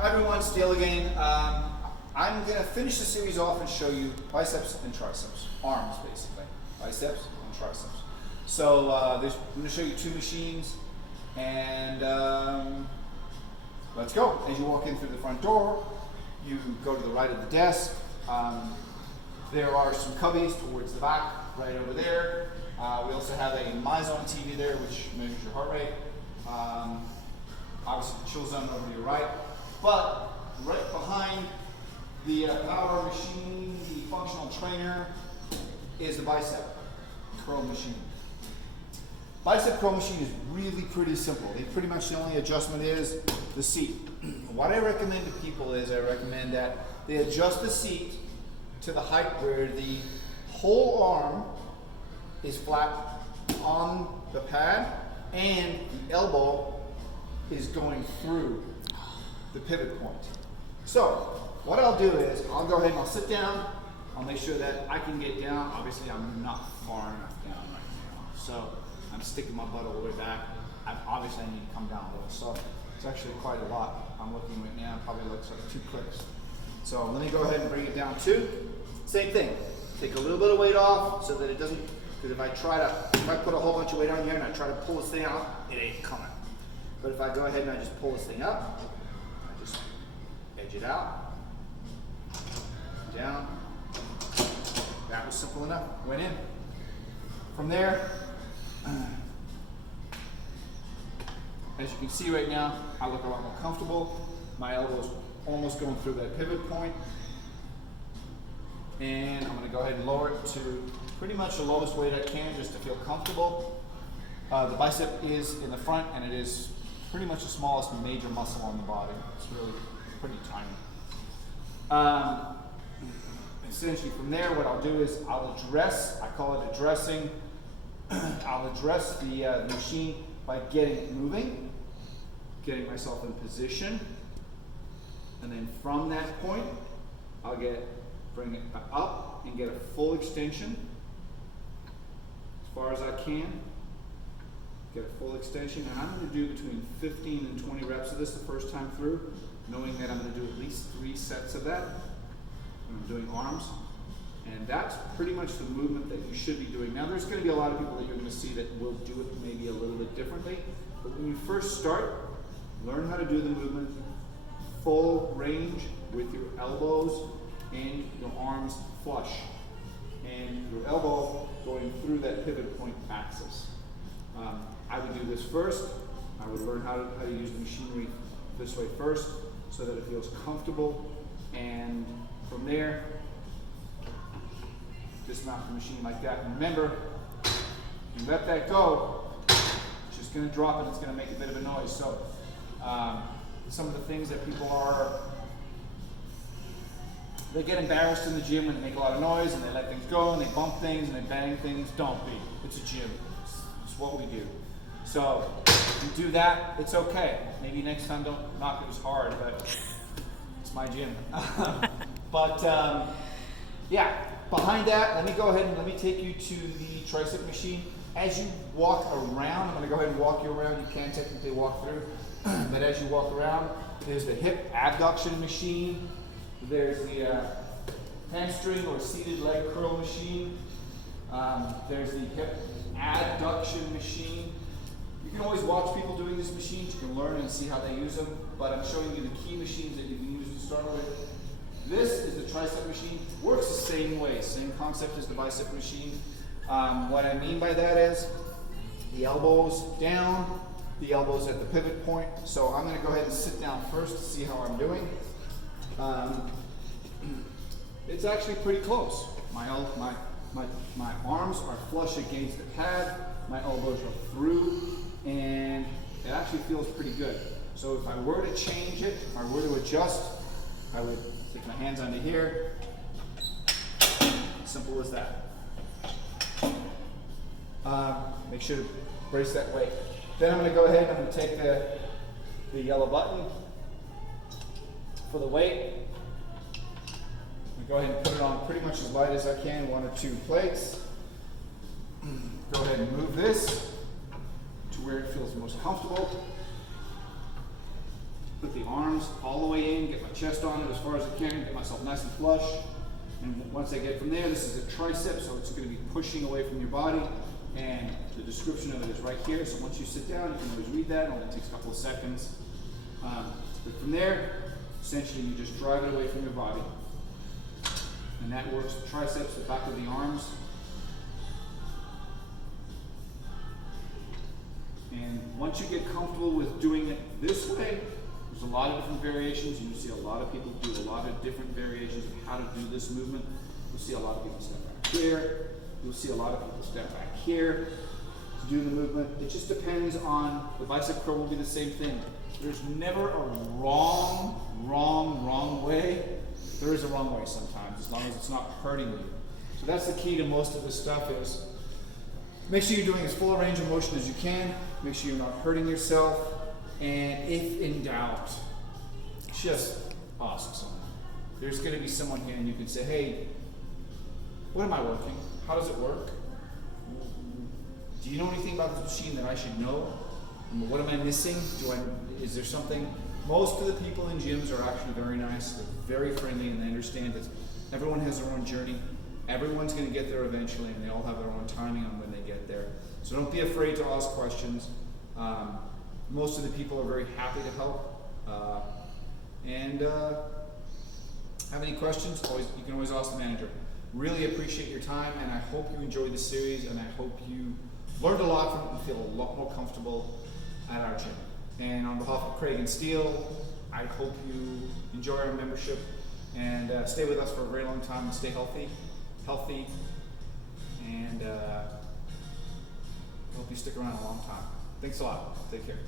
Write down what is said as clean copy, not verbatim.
Hi everyone, Steele again. I'm going to finish the series off and show you biceps and triceps, arms basically, biceps and triceps. So I'm going to show you two machines and let's go. As you walk in through the front door, you go to the right of the desk. There are some cubbies towards the back, right over there. We also have a MyZone TV there which measures your heart rate. Obviously the chill zone over to your right. But right behind the power machine, the functional trainer, is the bicep curl machine. Bicep curl machine is really pretty simple. Pretty much the only adjustment is the seat. What I recommend to people is I recommend that they adjust the seat to the height where the whole arm is flat on the pad and the elbow is going through the pivot point. So what I'll do is I'll go ahead and I'll sit down. I'll make sure that I can get down. Obviously I'm not far enough down right now. So I'm sticking my butt all the way back. Obviously I need to come down a little. So it's actually quite a lot. I'm looking right now, probably looks like 2 clicks. So let me go ahead and bring it down 2. Same thing. Take a little bit of weight off so that it doesn't, because if I put a whole bunch of weight on here and I try to pull this thing out, it ain't coming. But if I go ahead and I just pull this thing up, I just edge it out, down. That was simple enough. Went in. From there, as you can see right now, I look a lot more comfortable. My elbow's almost going through that pivot point. And I'm going to go ahead and lower it to pretty much the lowest weight I can just to feel comfortable. The bicep is in the front and it is pretty much the smallest major muscle on the body. It's really pretty tiny. Essentially from there what I'll do is I'll address, I call it addressing, I'll address the machine by getting it moving, getting myself in position, and then from that point I'll bring it up and get a full extension as far as I can. Get a full extension, and I'm going to do between 15 and 20 reps of this the first time through, knowing that I'm going to do at least 3 sets of that when I'm doing arms. And that's pretty much the movement that you should be doing. Now there's going to be a lot of people that you're going to see that will do it maybe a little bit differently, but when you first start, learn how to do the movement full range with your elbows and your arms flush, and your elbow going through that pivot point axis. I would do this first. I would learn how to use the machinery this way first so that it feels comfortable, and from there dismount the machine like that. And remember, you let that go, it's just going to drop and it's going to make a bit of a noise. So some of the things that people they get embarrassed in the gym when they make a lot of noise and they let things go and they bump things and they bang things. Don't be. It's a gym. It's what we do. So you do that, it's okay. Maybe next time don't knock it as hard, but it's my gym. Yeah, behind that, let me go ahead and let me take you to the tricep machine. As you walk around, I'm going to go ahead and walk you around. You can technically walk through, but as you walk around, there's the hip abduction machine. There's the hamstring or seated leg curl machine. There's the hip adduction machine. You can always watch people doing these machines. You can learn and see how they use them, but I'm showing you the key machines that you can use to start with. This is the tricep machine. Works the same way, same concept as the bicep machine. What I mean by that is the elbows down, the elbows at the pivot point. So I'm going to go ahead and sit down first to see how I'm doing. It's actually pretty close. My arms are flush against the pad, my elbows are through, and it actually feels pretty good. So if I were to change it, if I were to adjust, I would stick my hands under here. Simple as that. Make sure to brace that weight. Then I'm going to go ahead and I'm going to take the yellow button for the weight. Go ahead and put it on pretty much as light as I can, 1 or 2 plates. Go ahead and move this to where it feels most comfortable. Put the arms all the way in, get my chest on it as far as I can, get myself nice and flush. And once I get from there, this is a tricep, so it's going to be pushing away from your body. And the description of it is right here. So once you sit down, you can always read that. It only takes a couple of seconds. But from there, essentially you just drive it away from your body. And that works the triceps, the back of the arms. And once you get comfortable with doing it this way, there's a lot of different variations. You see a lot of people do a lot of different variations of how to do this movement. You'll see a lot of people step back here. You'll see a lot of people step back here to do the movement. It just depends on, the bicep curl will be the same thing. There's never a wrong way. There is a wrong way sometimes, as long as it's not hurting you. So that's the key to most of this stuff is, make sure you're doing as full a range of motion as you can. Make sure you're not hurting yourself. And if in doubt, just ask someone. There's going to be someone here and you can say, hey, what am I working? How does it work? Do you know anything about this machine that I should know? What am I missing? Is there something? Most of the people in gyms are actually very nice. They're very friendly and they understand that everyone has their own journey. Everyone's going to get there eventually and they all have their own timing on when they get there. So don't be afraid to ask questions. Most of the people are very happy to help. Have any questions? You can always ask the manager. Really appreciate your time, and I hope you enjoyed the series, and I hope you learned a lot from it and feel a lot more comfortable at our gym. And on behalf of Craig and Steele, I hope you enjoy our membership and stay with us for a very long time and stay healthy, and hope you stick around a long time. Thanks a lot. Take care.